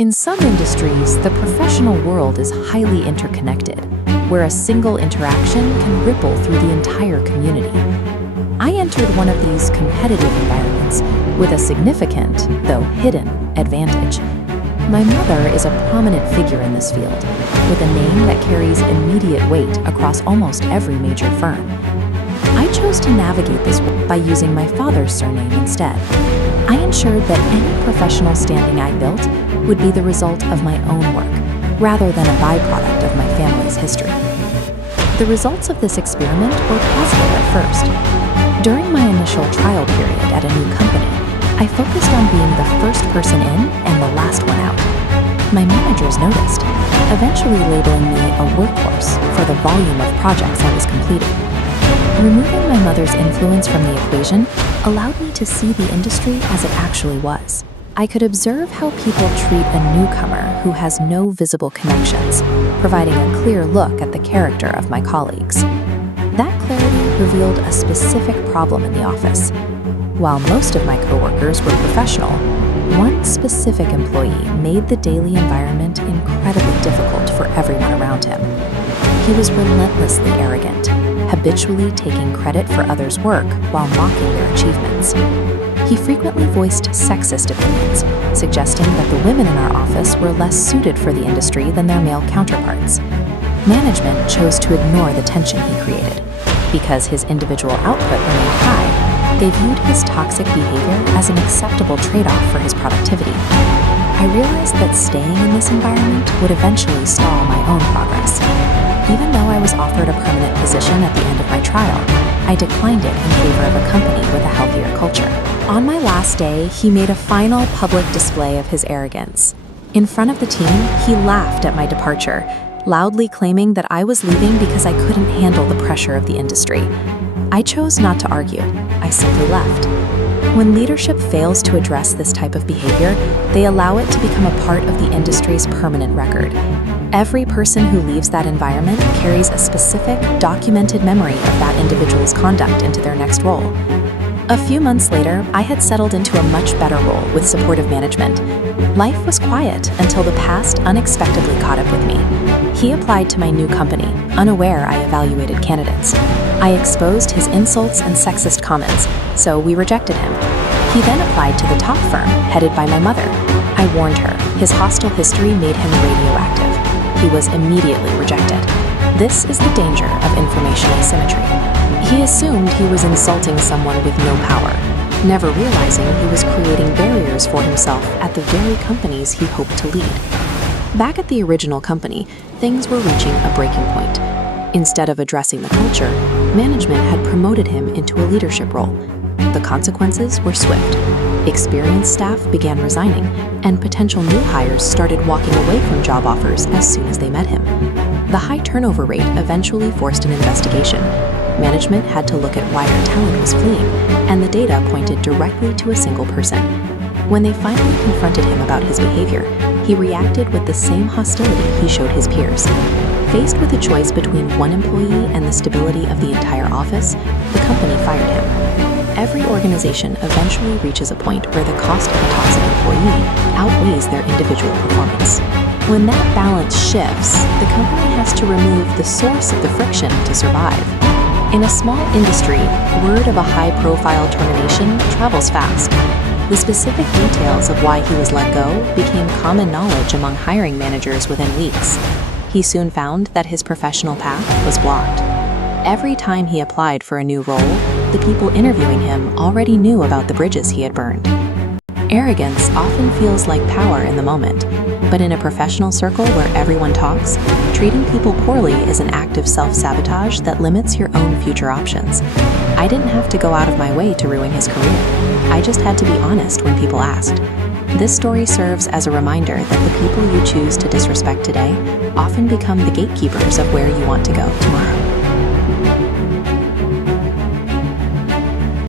In some industries, the professional world is highly interconnected, where a single interaction can ripple through the entire community. I entered one of these competitive environments with a significant, though hidden, advantage. My mother is a prominent figure in this field, with a name that carries immediate weight across almost every major firm. I chose to navigate this by using my father's surname instead. I ensured that any professional standing I built would be the result of my own work, rather than a byproduct of my family's history. The results of this experiment were positive at first. During my initial trial period at a new company, I focused on being the first person in and the last one out. My managers noticed, eventually labeling me a workhorse for the volume of projects I was completing. Removing my mother's influence from the equation allowed me to see the industry as it actually was. I could observe how people treat a newcomer who has no visible connections, providing a clear look at the character of my colleagues. That clarity revealed a specific problem in the office. While most of my coworkers were professional, one specific employee made the daily environment incredibly difficult for everyone around him. He was relentlessly arrogant, habitually taking credit for others' work while mocking their achievements. He frequently voiced sexist opinions, suggesting that the women in our office were less suited for the industry than their male counterparts. Management chose to ignore the tension he created. Because his individual output remained high, they viewed his toxic behavior as an acceptable trade-off for his productivity. I realized that staying in this environment would eventually stall my own progress. Even though I was offered a permanent position at the end of my trial, I declined it in favor of a company with a healthier culture. On my last day, he made a final public display of his arrogance. In front of the team, he laughed at my departure, loudly claiming that I was leaving because I couldn't handle the pressure of the industry. I chose not to argue. I simply left. When leadership fails to address this type of behavior, they allow it to become a part of the industry's permanent record. Every person who leaves that environment carries a specific, documented memory of that individual's conduct into their next role. A few months later, I had settled into a much better role with supportive management. Life was quiet until the past unexpectedly caught up with me. He applied to my new company, unaware I evaluated candidates. I exposed his insults and sexist comments, so we rejected him. He then applied to the top firm, headed by my mother. I warned her, his hostile history made him radioactive. He was immediately rejected. This is the danger of information asymmetry. He assumed he was insulting someone with no power, never realizing he was creating barriers for himself at the very companies he hoped to lead. Back at the original company, things were reaching a breaking point. Instead of addressing the culture, management had promoted him into a leadership role. The consequences were swift. Experienced staff began resigning, and potential new hires started walking away from job offers as soon as they met him. The high turnover rate eventually forced an investigation. Management had to look at why our talent was fleeing, and the data pointed directly to a single person. When they finally confronted him about his behavior, he reacted with the same hostility he showed his peers. Faced with a choice between one employee and the stability of the entire office, the company fired him. Every organization eventually reaches a point where the cost of a toxic employee outweighs their individual performance. When that balance shifts, the company has to remove the source of the friction to survive. In a small industry, word of a high-profile termination travels fast. The specific details of why he was let go became common knowledge among hiring managers within weeks. He soon found that his professional path was blocked. Every time he applied for a new role, the people interviewing him already knew about the bridges he had burned. Arrogance often feels like power in the moment, but in a professional circle where everyone talks, treating people poorly is an act of self-sabotage that limits your own future options. I didn't have to go out of my way to ruin his career. I just had to be honest when people asked. This story serves as a reminder that the people you choose to disrespect today often become the gatekeepers of where you want to go tomorrow.